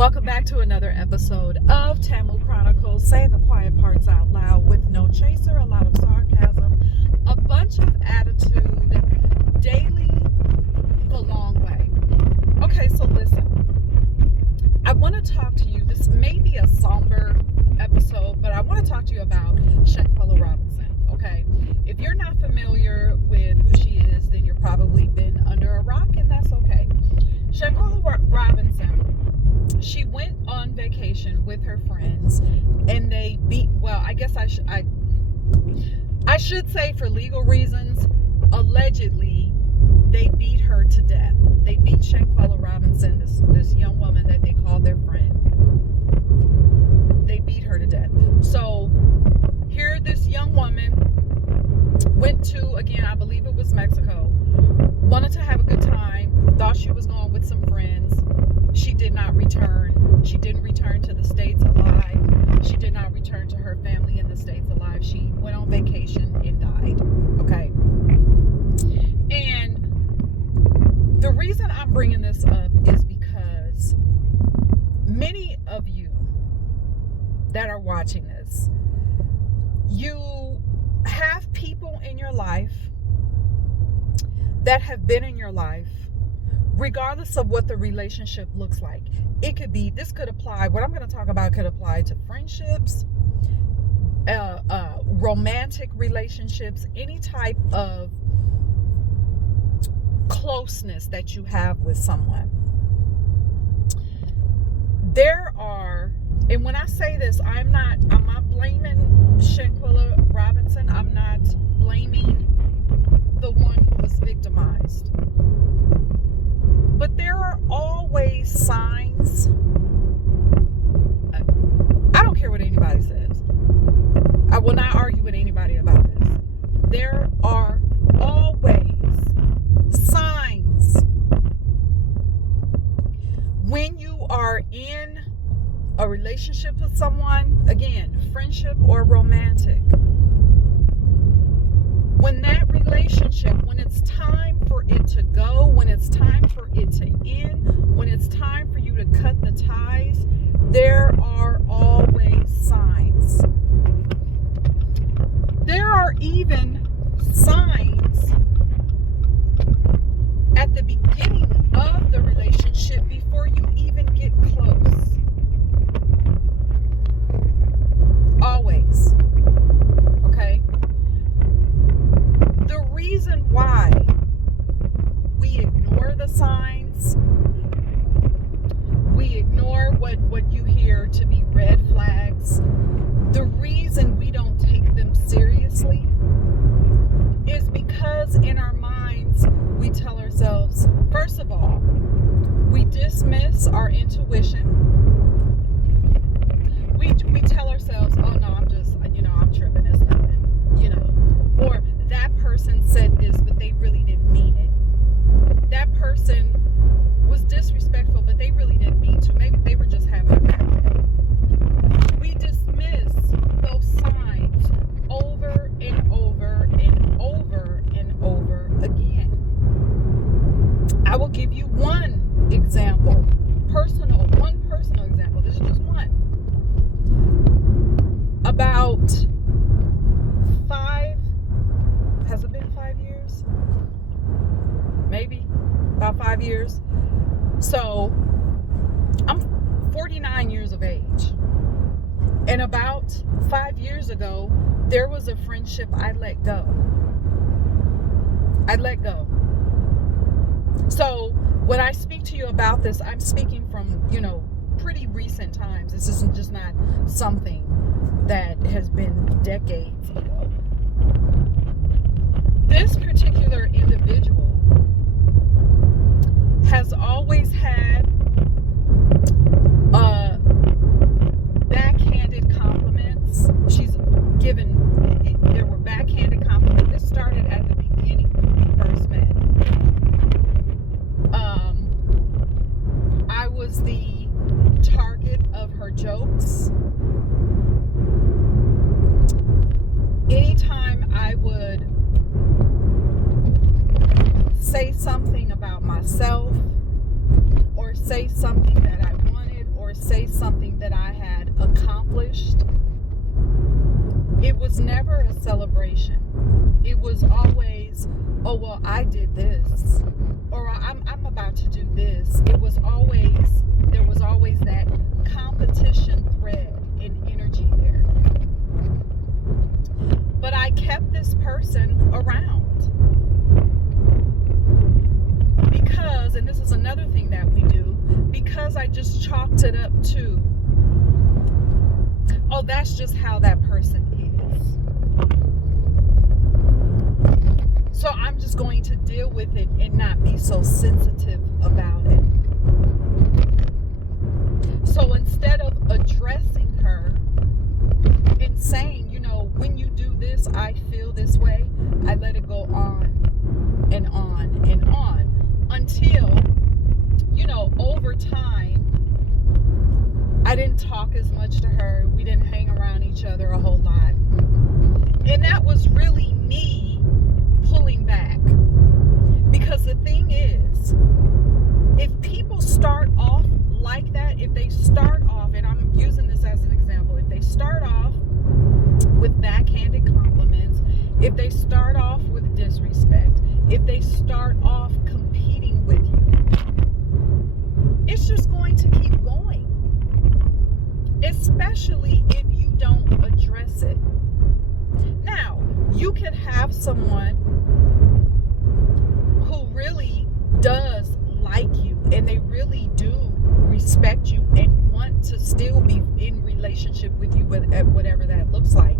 Welcome back to another episode of Tamu Chronicles, saying the quiet parts out loud with no chaser, a lot of sarcasm, a bunch of attitude, daily, the long way. Okay, so listen, I want to talk to you. This may be a somber episode, but I want to talk to you about Shanquella Robinson, okay? If you're not familiar with who she is, then you've probably been under a rock, and that's okay. Shanquella Robinson, she went on vacation with her friends, and they I guess I should say, for legal reasons, allegedly, they beat her to death. They beat Shanquella Robinson, this young woman that they called their friend. They beat her to death. So here this young woman went to, again, I believe it was Mexico, wanted to have a good time, thought she was going with some friends. She did not return. She didn't return to the States alive. She did not return to her family in the States alive. She went on vacation and died. Okay. And the reason I'm bringing this up is because many of you that are watching this, you have people in your life that have been in your life, regardless of what the relationship looks like. It could be, this could apply, what I'm going to talk about could apply to friendships, romantic relationships, any type of closeness that you have with someone. There are, and when I say this, I'm not blaming Shanquella Robinson. I'm not blaming the one who was victimized. But there are always signs. I don't care what anybody says. I will not argue with anybody about this. There are always signs when you are in a relationship with someone, again, friendship or romantic. When that relationship, when it's time for it to go, when it's time for it to end, when it's time for you to cut the ties, there are always signs. There are even signs at the beginning of the relationship before you even get close. Always. Okay? The reason why we ignore the signs, we ignore what you hear to be red flags, the reason we don't take them seriously is because in our minds we tell ourselves, first of all, we dismiss our intuition. We tell ourselves, oh no, I'm tripping, it's nothing, or that person said this, but they really didn't mean it. That person was disrespectful, but they really didn't mean to. Maybe they were just having a bad day. We dismiss those signs over and over and over and over again. I will give you one example, one personal example. This is just one. About 5 years? Maybe about 5 years. So I'm 49 years of age. And about 5 years ago, there was a friendship I let go. So when I speak to you about this, I'm speaking from, pretty recent times. This isn't just not something that has been decades ago. This particular individual has always had backhanded compliments. There were backhanded compliments. This started at the beginning when we first met. I was the target of her jokes. Anytime I would say something about myself or say something that I wanted or or say something that I had accomplished, it was never a celebration. It was always, oh, well, I did this, or I'm about to do this. There was always that competition thread and energy there. But I kept this person around because, and this is another thing that we do, because I just chalked it up to, oh, that's just how that person is. So I'm just going to deal with it and not be so sensitive about it. So instead of addressing her and saying, you know, when you do this, I feel this way, I let it go on and on and on until, you know, over time, I didn't talk as much to her. We didn't hang around each other a whole lot. And that was really me pulling back. Because the thing is, if people start off like that, if they start off, and I'm using this as an example, if they start off with backhanded compliments, if they start off with disrespect, if they start off competing with you, it's just going to keep going. Especially if you don't address it. Now, you can have someone who really does like you and they really do respect you and want to still be in relationship with you, whatever that looks like.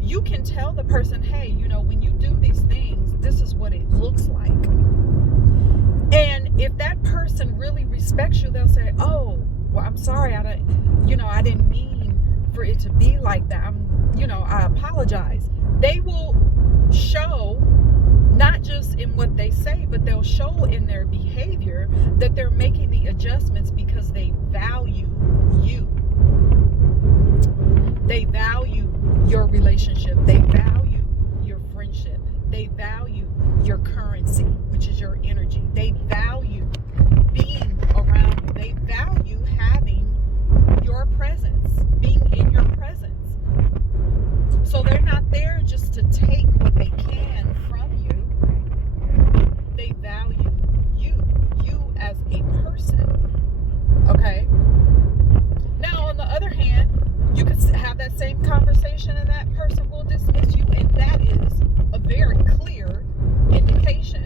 You can tell the person, hey, you know, when you do these things, this is what it looks like. And if that person really respects you, they'll say, oh, well, I'm sorry, I didn't mean for it to be like that. I apologize. They will show, not just in what they say, but they'll show in their behavior that they're making the adjustments because they value you. They value your relationship. They value your friendship. They value your currency, which is your energy. They value being around you. They value having your presence, being in your presence. So they're not there just to take what they can from you. They value you as a person. Okay? Now, on the other hand, you could have that same conversation and that person will dismiss you, and that is a very clear indication,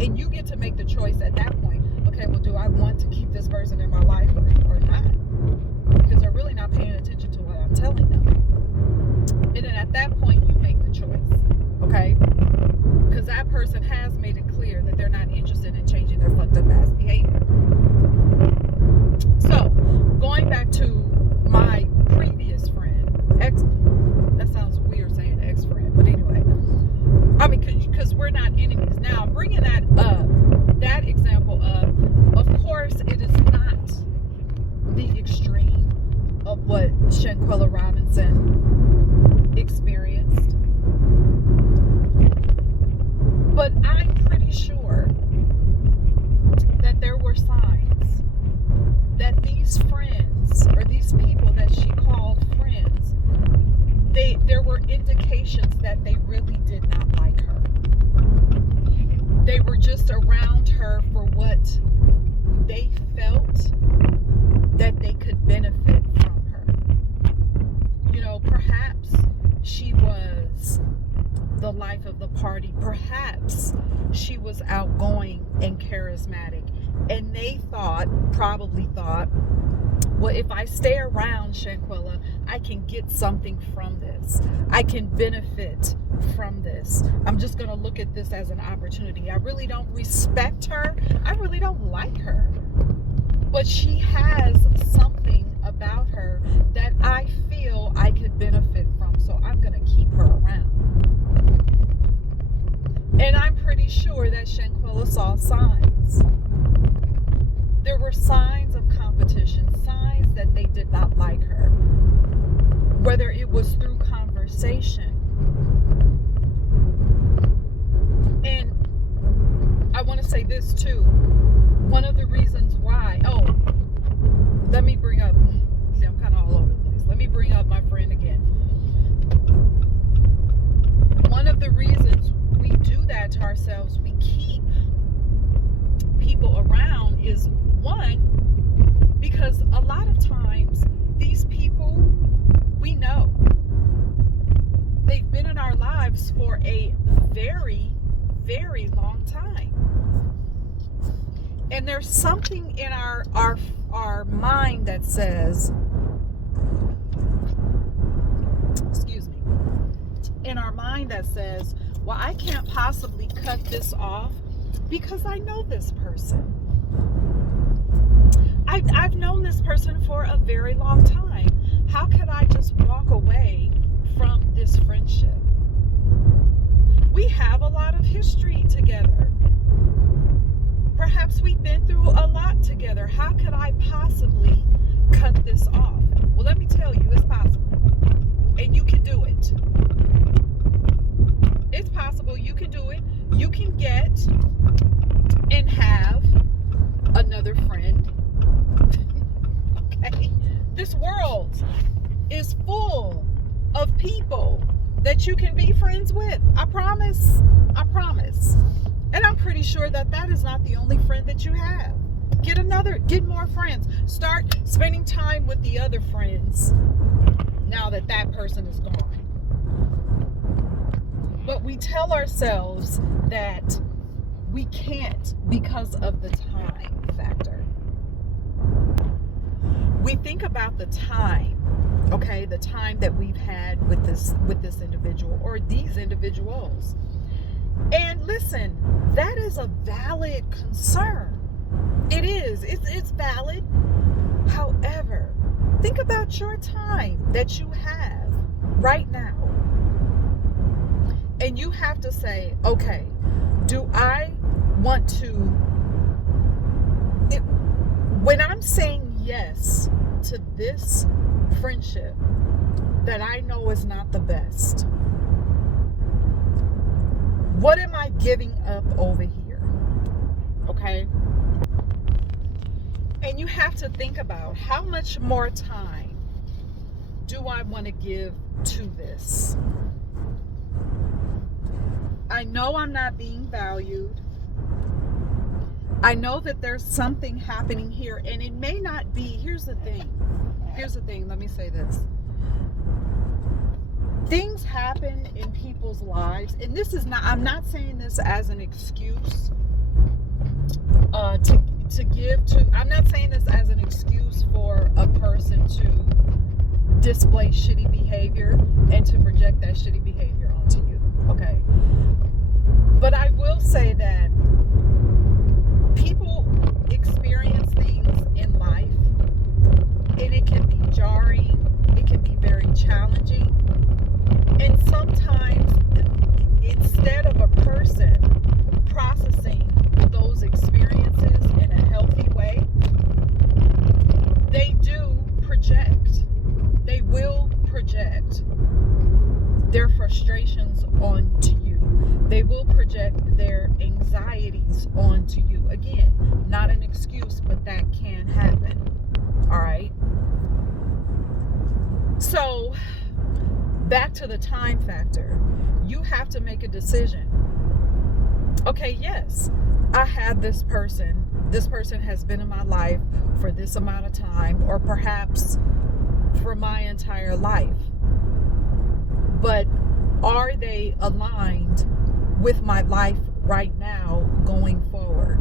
and you get to make the choice at that point. Okay, well, do I want to keep this person in my life or not? Because they're really not paying attention to what I'm telling them. And then at that point, you make the choice, okay? Because that person has made it clear that they're not interested in changing their fucked up ass behavior. So, going back to my previous friend, that sounds weird saying ex-friend, but anyway. I mean, because we're not enemies. Now, I'm bringing that up, that example up. Of course, it is not the extreme of what Shanquella Robinson experienced. But I'm pretty sure that there were signs that these friends, or these people that she called friends, there were indications that they really did not like her. They were just around her for what they felt that they could benefit from her. You know, perhaps she was the life of the party. Perhaps she was outgoing and charismatic. And they probably thought, well, if I stay around Shanquella, I can get something from this. I can benefit from this. I'm just going to look at this as an opportunity. I really don't respect her. I really don't like her. But she has something about her that I feel I could benefit from. So I'm going to keep her around. And I'm pretty sure that Shanquella saw signs. There were signs of competition, signs that they did not like her. Whether it was through conversation. And I want to say this too. One of the reasons why, let me bring up One, because a lot of times these people, we know they've been in our lives for a very, very long time. And there's something in our mind that says, excuse me, in our mind that says, well, I can't possibly cut this off because I know this person. I've known this person for a very long time. How could I just walk away from this friendship? We have a lot of history together. Perhaps we've been through a lot together. How could I possibly cut this off? Well, let me tell you, it's possible. And you can do it. It's possible. You can do it. You can get and have another friend. Okay? This world is full of people that you can be friends with. I promise. I promise. And I'm pretty sure that that is not the only friend that you have. Get more friends. Start spending time with the other friends now that that person is gone. But we tell ourselves that we can't because of the time factor. We think about the time, okay, the time that we've had with this individual or these individuals. And listen, that is a valid concern. It is. It's valid. However, think about your time that you have right now. And you have to say, okay, do I want to... when I'm saying yes to this friendship that I know is not the best, what am I giving up over here? Okay? And you have to think about how much more time do I want to give to this? I know I'm not being valued. I know that there's something happening here, and it may not be. Here's the thing. Let me say this. Things happen in people's lives, and this is not, I'm not saying this as an excuse I'm not saying this as an excuse for a person to display shitty behavior and to project that shitty behavior onto you, okay? But I will say that people experience things in life, and it can be jarring, it can be very challenging, and sometimes instead of a person processing those experiences in a healthy way, they will project their frustrations onto you. They will project their anxieties onto you. Again, not an excuse, but that can happen. All right? So, back to the time factor. You have to make a decision. Okay, yes, I had this person. This person has been in my life for this amount of time, or perhaps for my entire life. But are they aligned with my life right now going forward?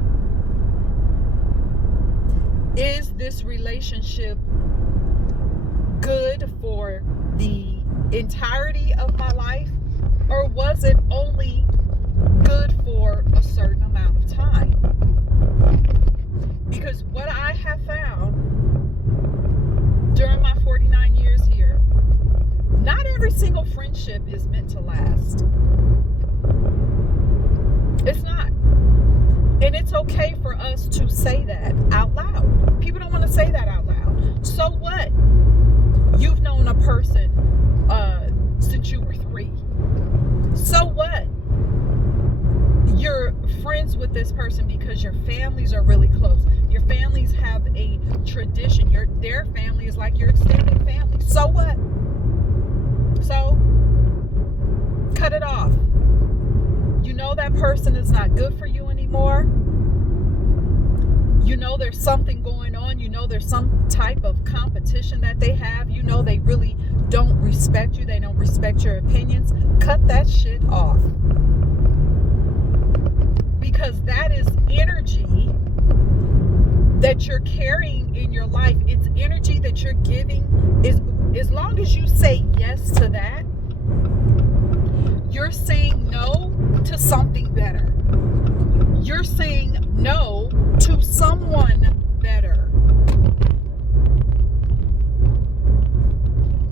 Is this relationship good for the entirety of my life, or was it only good for a certain amount of time? Because what I have found during my 49 years here, not every single friendship is meant to last. It's not. And it's okay for us to say that out loud. People don't want to say that out loud. So what? You've known a person since you were 3. So what? You're friends with this person because your families are really close. Your families have a tradition. Their family is like your extended family. So what? So cut it off. You know that person is not good for you anymore. You know there's something going someone, you know there's some type of competition that they have, you know they really don't respect you, they don't respect your opinions, cut that shit off. Because that is energy that you're carrying in your life. It's energy that you're giving. As long as you say yes to that, you're saying no to something better. You're saying no to someone better.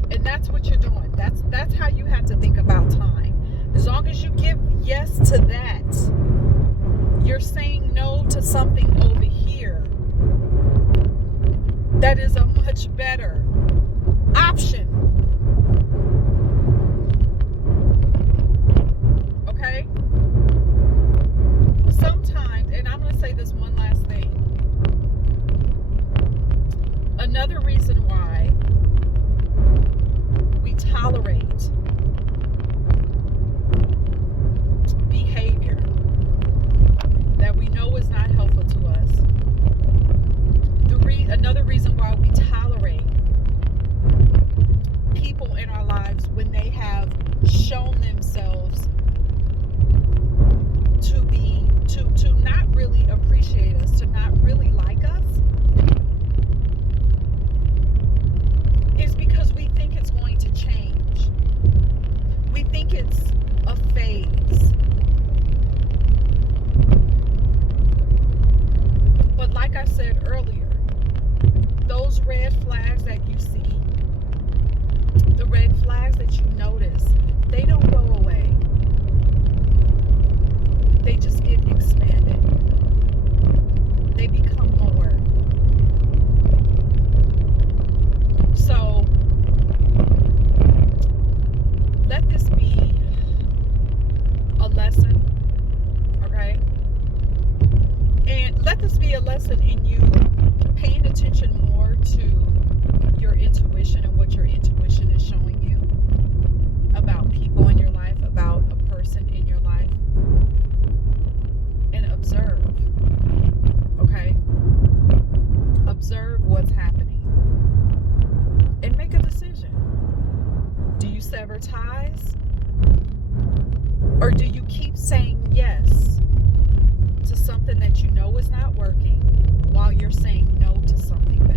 And that's what you're doing. That's how you have to think about time. As long as you give yes to that, you're saying no to something over here that is a much better option. Okay? Sometimes, and I'm going to say this one last thing. Another reason why we tolerate behavior that we know is not helpful to us. Another reason why we tolerate people in our lives when they have shown themselves to not really appreciate us, to not really like us, is because we think it's going to change. We think it's a phase. But like I said earlier, those red flags that you see, the red flags that you notice, they don't go away. They just get expanded. They become more. So let this be a lesson, okay? And let this be a lesson in you paying attention more to your intuition and what your intuition is showing you about people in your life, about a person in your life. And observe, okay? Observe what's happening and make a decision. Do you sever ties? Or do you keep saying yes to something that you know is not working while you're saying no to something better?